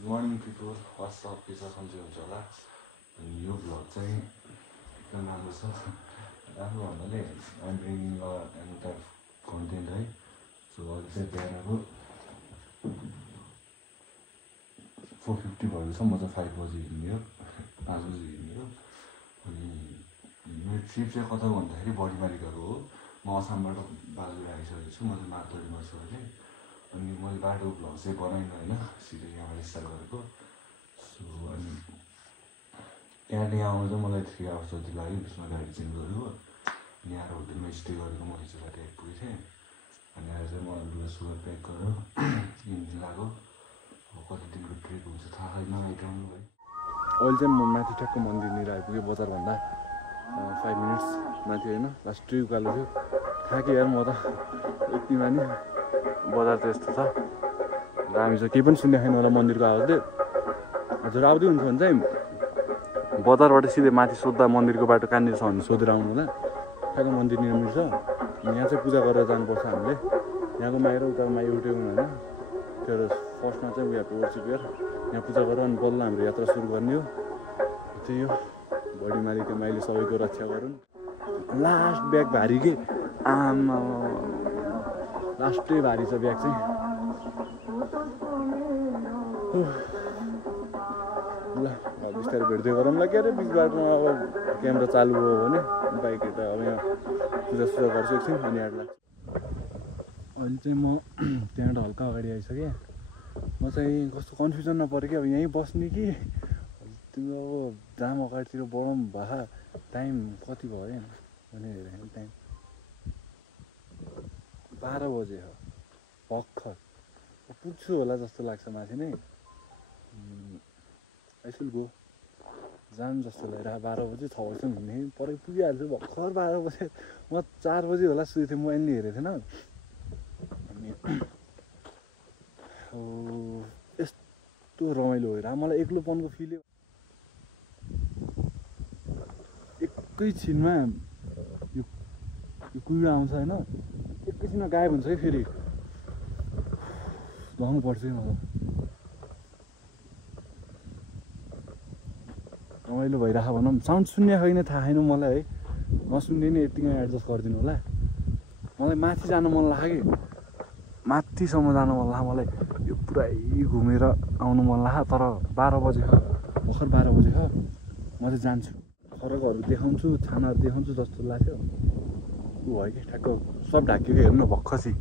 Good morning people, what's up? के छ सन्चै हुन्छ होला अनि यो भ्लग चाहिँ एकदम राम्रो छ राम्रो भन्नाले I'm bringing any type content है सो अहिले चाहिँ बिहानको 4:50 भएको छ म चाहिँ 5 बजी हिँड्ने हो 5 बजी हिँड्ने हो अनि मेरो ट्रिप चाहिँ कता भन्दाखेरि बडीमाली गएको हो म असमबाट बाजुर आइसकेको छु म चाहिँ मातडीमा छु अहिले अनि मैले बाटो भ्लग चाहिँ बनाइनँ होइन सिधै यहाँबाट स्टार्ट गरेको सो अनि यहाँ आउनु चाहिँ मलाई 3 आवर्स जति लाग्यो बिचमा गाडी चेन्ज गरेको अनि यहाँ होटेलमा स्टे गरेको म हिजोबाट आइपुगेको थिएँ अनि आएर चाहिँ म लुगा सुगा प्याक गरेर इन्जिन लाग्यो अब कति दिनको ट्रिप हुन्छ थाहा छैन आइटाउनु है अहिले चाहिँ म माथि ठ्याक्क मन्दिरनिर आइपुगेँ बजारभन्दा 5 मिनट्स माथि होइन लास्ट ट्रिप उकालो थियो थाकेँ यार म त यतिमा नि बजार चाहिँ यस्तो छ दामी छ केही पनि सुन्ने छैन होला मन्दिरको आवाजले हजुर आउँदै हुन्छ भने चाहिँ बजारबाट सिधै माथि सोद्धा मन्दिरको बाटो कहाँनिर छ भने सोधेर आउनु होला ठ्याक्क मन्दिरनिर मिल्छ यहाँ चाहिँ पूजा गरेर जानुपर्छ हामीले यहाँको मागेर उता माइ उठ्यौँ होइन त्यो फर्स्टमा चाहिँ उयो वर्सिप गरेर यहाँ पूजा गरेर अनि बल्ल हाम्रो यात्रा सुरु गर्ने हो त्यही हो बडीमाली त्यो माइले सबैको रक्षा गरून् लास्ट ब्याग भारी के आमा लास्टै भारी छ ब्याग चाहिँ ल अब बिस्तारै भेट्दै गरौँला के अरे बिच बाटोमा अब क्यामेरा चालु भयो भने बाइक यता अब यहाँ पूजासुजा गर्छु एकछिन अनि यहाँ लाग्छ अहिले चाहिँ म त्यहाँबाट हल्का अगाडि आइसकेँ म चाहिँ कस्तो कन्फ्युजनमा परेँ कि अब यहीँ बस्ने कि त्यो अब जाम अगाडितिर बढाउँ भए टाइम कति भयो भने हेरेँ टाइम 12 बजे हो भर्खर पुग्छु होला जस्तो लाग्छ माथि नै आइसुल गो जाम जस्तो लागिरहेको 12 बजी 6 बजीसम्म हिँड्ने परै पुगिहाल्छु भर्खर 12 बजे म 4 बजी होला सुतेको थिएँ मोबाइलले हेरेको थिएन अनि यस्तो रमाइलो भइरहेको मलाई एक्लोपनको फिल एकैछिनमा यो कुहिरो आउँछ होइन एकैछिनमा गायब हुन्छ है फेरि धङ पर्छ है मलाई रमाइलो भइरहेको भनौँ साउन्ड सुन्ने छैन थाहा छैन मलाई है नसुन्ने नै यतिकै एडजस्ट गरिदिनु होला मलाई माथि जान मन लाग्यो कि माथिसम्म जान मन लाग्यो मलाई यो पुरै घुमेर आउनु मन लाग्यो तर 12 बजे हो भर्खर 12 बजे हो म चाहिँ जान्छु फरकहरू देखाउँछु छानाहरू देखाउँछु जस्तो लाग्थ्यो ऊ भयो कि ठ्याक्क सब ढाकिएको हेर्नु भक्खसी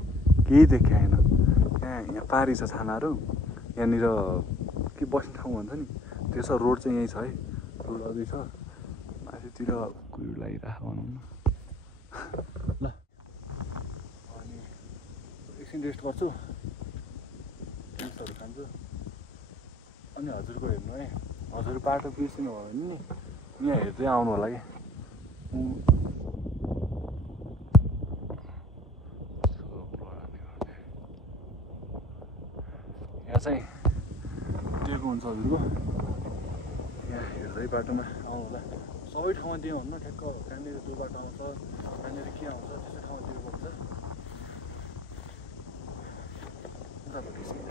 केही देखे होइन यहाँ पारी छ छानाहरू यहाँनिर के बस्ने ठाउँ भन्छ नि त्यो छ रोड चाहिँ यहीँ छ है रोड अझै छ माथितिर कुहिरो लागिरहेको भनौँ न ल अनि एकछिन रेस्ट गर्छु ड्रिङ्क्सहरू खान्छु अनि हजुरको हेर्नु है हजुर बाटो बिर्सिनु भयो भने नि यहाँ हेर्दै आउनु होला कि यहाँ चाहिँ टेको हुन्छ हजुरको यहाँ हेर्दै बाटोमा आउनु होला सबै ठाउँमा दियो भन्नु ठ्याक्क कहाँनिर जो बाटो आउँछ कहाँनिर के आउँछ त्यस्तो ठाउँमा दिनुपर्छ उतापट्टि छैन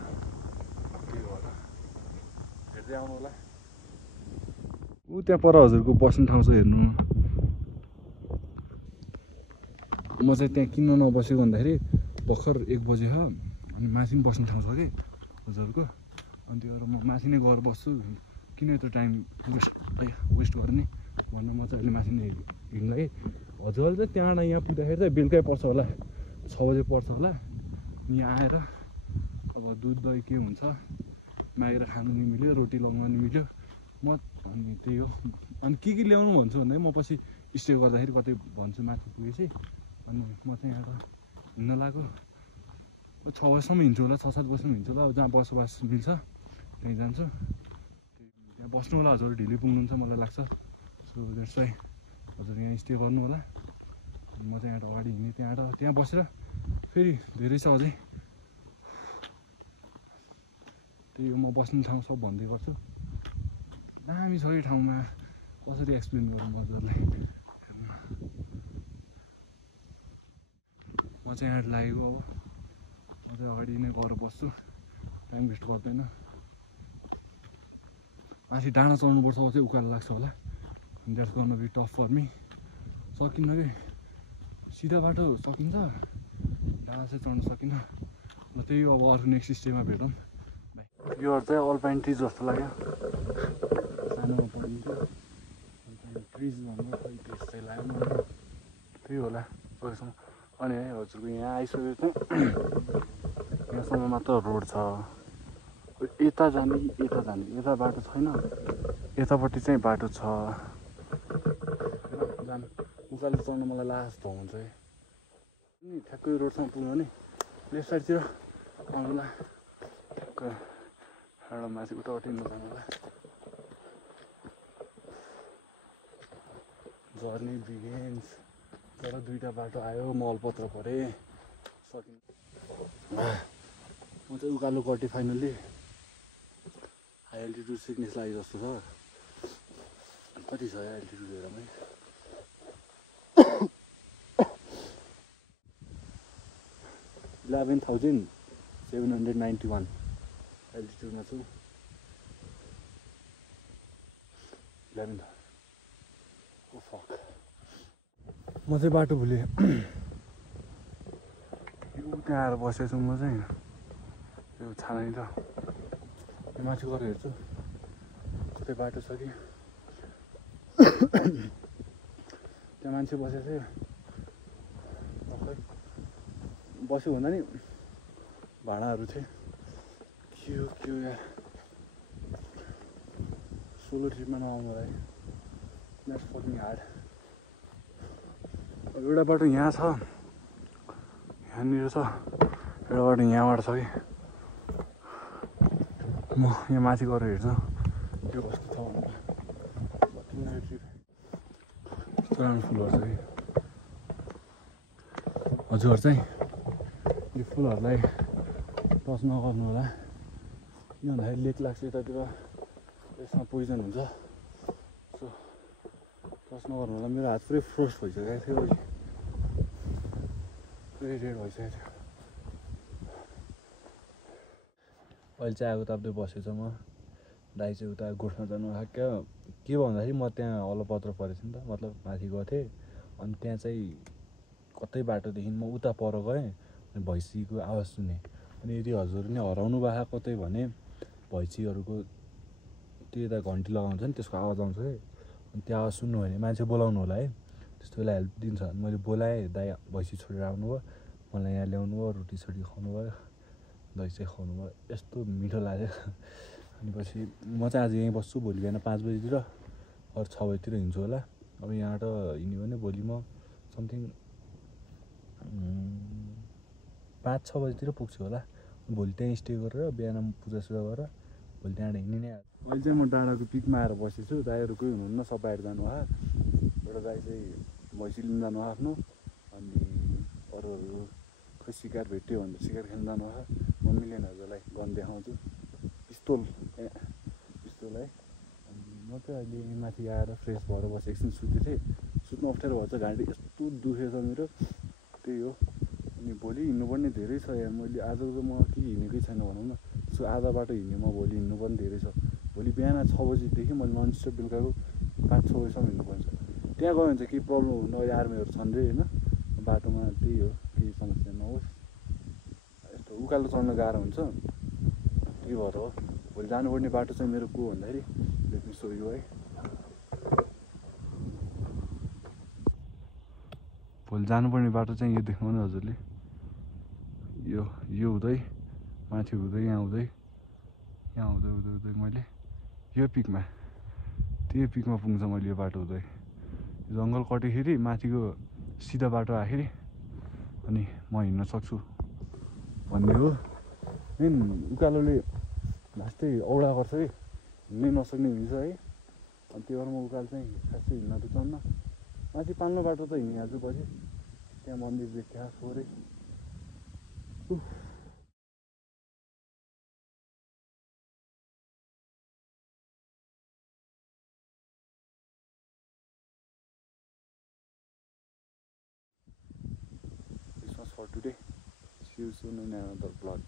त्यही भएर हेर्दै आउनु होला ऊ त्यहाँ पर हजुरको बस्ने ठाउँ छ हेर्नु म चाहिँ त्यहाँ किन नबसेको भन्दाखेरि भर्खर 1 बजे हो अनि माथि पनि बस्ने ठाउँ छ कि हजुरको अनि त्यो भएर म माथि नै गएर बस्छु किन यत्रो टाइम वेस्ट गर्ने भनेर म चाहिँ अहिले माथि नै हिँड्नु है हजुरले चाहिँ त्यहाँबाट यहाँ पुग्दाखेरि चाहिँ बेलुकै पर्छ होला 6 बजे पर्छ होला यहाँ आएर अब दुध दही के हुन्छ मागेर खानु नि मिल्यो रोटी लगाउनु नि मिल्यो म अनि त्यही हो अनि के ल्याउनु भन्छु भन्दाखेरि म पछि स्टे गर्दाखेरि कतै भन्छु माथि पुगेपछि अनि म चाहिँ यहाँबाट हिँड्न लाग्यो 6 बजीसम्म हिँड्छु होला 6-7 बजीसम्म हिँड्छु होला अब जहाँ बसोबास मिल्छ त्यहीँ जान्छु त्यहाँ बस्नु होला हजुर ढिलै पुग्नुहुन्छ मलाई लाग्छ सो द्याट्स वाइ हजुर यहाँ स्टे गर्नु होला म चाहिँ यहाँबाट अगाडि हिँड्ने त्यहाँ बसेर फेरि धेरै छ अझै त्यही हो म बस्ने ठाउँ सब भन्दै गर्छु दामी छ यो ठाउँमा कसरी एक्सप्लेन गरौँ हजुरलाई म चाहिँ यहाँ लागेको अब म चाहिँ अगाडि नै गएर बस्छु टाइम वेस्ट गर्दैन माथि डाँडा चढ्नुपर्छ अझै उकालो लाग्छ होला that's gonna be tough for me सकिन्न कि सिधा बाटो सकिन्छ डाँडा चाहिँ चढ्न सकिन्न ल त्यही अब अरू नेक्स्ट स्टेमा भेटौँ यो चाहिँ अल्पाइन ट्रिज जस्तो लाग्यो सानोमा पढिन्थ्यो अल्पाइन ट्रिज भन्नु खै त्यस्तै लाग्यो त्यही होला सकेसम्म अनि है हजुरको यहाँ आइसकेको चाहिँ यहाँसम्म मात्र रोड छ यता जाने यता बाटो छैन यतापट्टि चाहिँ बाटो छ जानु उकालो चढ्नु मलाई लास्ट हुन्छ है नि ठ्याक्कै रोडसम्म पुग्नु भने लेफ्ट साइडतिर आउनुला ठ्याक्कै एउटा माथि उतापट्टि नजानुला जर्नी बिगिन्स तर दुईवटा बाटो आयो मलपत्र परे सकिन्छ म चाहिँ उकालो कटेँ फाइनल्ली हाई एल्टिट्युड सिक्नेस लाग्यो जस्तो छ कति छ एल्टिट्युड हेरमै 11,791 एल्टिट्युडमा छु 11 ओ फक म चाहिँ बाटो भुलेँ त्यहाँ आएर बसेको छु म चाहिँ यो छानै त माथि गएर हेर्छु कतै बाटो छ कि त्यहाँ मान्छे बसेको थियो खै बस्यो भन्दा नि भाँडाहरू थिए के हो यार सोलो ट्रिपमा नआउनुलाई द्याट्स फकिङ हार्ड एउटा बाटो यहाँ छ यहाँनिर छ एउटा बाटो यहाँबाट छ कि म यहाँ माथि गएर हेर्छु त्यो कस्तो छ भनेर ट्रिप कस्तो राम्रो फुलहरू छ कि हजुरहरू चाहिँ यो फुलहरूलाई टच नगर्नु होला किन भन्दाखेरि लेक लाग्छ यतातिर यसमा पोइजन हुन्छ सो टच नगर्नु होला मेरो हात पुरै फ्रोस्ट भइसकेको थियो पुरै रेड भइसकेको थियो अहिले चाहिँ आगो ताप्दै बसेको छ म दाइ चाहिँ उता गोठमा जानु आएको के भन्दाखेरि म त्यहाँ अलपत्र परेको थिएँ नि त मतलब माथि गएको थिएँ अनि त्यहाँ चाहिँ कतै बाटोदेखि म उता पर गएँ अनि भैँसीको आवाज सुनेँ अनि यदि हजुरहरू नै हराउनु भएको कतै भने भैँसीहरूको त्यो यता घन्टी लगाउँछ नि त्यसको आवाज आउँछ कि अनि त्यो आवाज सुन्नु भने मान्छे बोलाउनु होला है त्यस्तो बेला हेल्प दिन्छ अनि मैले बोलाएँ दाइ भैँसी छोडेर आउनुभयो मलाई यहाँ ल्याउनु भयो रोटी सोटी खुवाउनु भयो दही चाहिँ खुवाउनु भयो यस्तो मिठो लाग्यो अनि पछि म चाहिँ आज यहीँ बस्छु भोलि बिहान 5 बजीतिर अरू 6 बजीतिर हिँड्छु होला अब यहाँबाट हिँड्यो भने भोलि म समथिङ 5-6 बजीतिर पुग्छु होला भोलि त्यहीँ स्टे गरेर बिहान पूजासुजा गरेर भोलि त्यहाँबाट हिँड्ने नै अहिले चाहिँ म डाँडाको पिकमा आएर बसेको छु दाइहरू कोही हुनुहुन्न सपाएर जानु भयो एउटा दाइ चाहिँ भैँसी लिनु जानु भयो आफ्नो अनि अरूहरू खोइ सिकार भेट्यो भनेर सिकार खेल्नु जानु भयो म मिलेनहरूलाई गन देखाउँछु पिस्तोल है अनि म चाहिँ अहिले माथि आएर फ्रेस भएर बसेँ एकछिन सुतेको थिएँ सुत्नु अप्ठ्यारो भएछ घाँटी यस्तो दुखेछ मेरो त्यही हो अनि भोलि हिँड्नुपर्ने धेरै छ यहाँ मैले आज त म के हिँडेकै छैन भनौँ न त्यसको आधा बाटो हिँडेँ म भोलि हिँड्नुपर्ने धेरै छ भोलि बिहान 6 बजीदेखि मैले नन स्टप बेलुकाको 5-6 बजीसम्म हिँड्नुपर्छ त्यहाँ गयो भने चाहिँ केही प्रब्लम हुन्न अहिले आर्मीहरू छन् रे होइन बाटोमा त्यही हो केही समस्या नहोस् यस्तो उकालो चढ्न गाह्रो हुन्छ त्यही भएर हो भोलि जानुपर्ने बाटो चाहिँ मेरो को भन्दाखेरि लेट मी सो यु है भोलि जानुपर्ने बाटो चाहिँ यो देख्नु हजुरले यो हुँदै माथि हुँदै यहाँ हुँदै मैले यो पिकमा पुग्छ मैले यो बाटो हुँदै जङ्गल कटेखेरि माथिको सिधा बाटो आखेरि अनि म हिँड्न सक्छु भन्ने हो मेन उकालोले लास्टै औडा गर्छ कि हिँड्नै नसक्ने हुन्छ है अनि त्यही भएर म उकालो चाहिँ खासै हिँड्न रुचाउन्न माथि पाल्लो बाटो त हिँडिहाल्छु पछि त्यहाँ मन्दिर देखिया थोरै This was for today. See you soon in another vlog.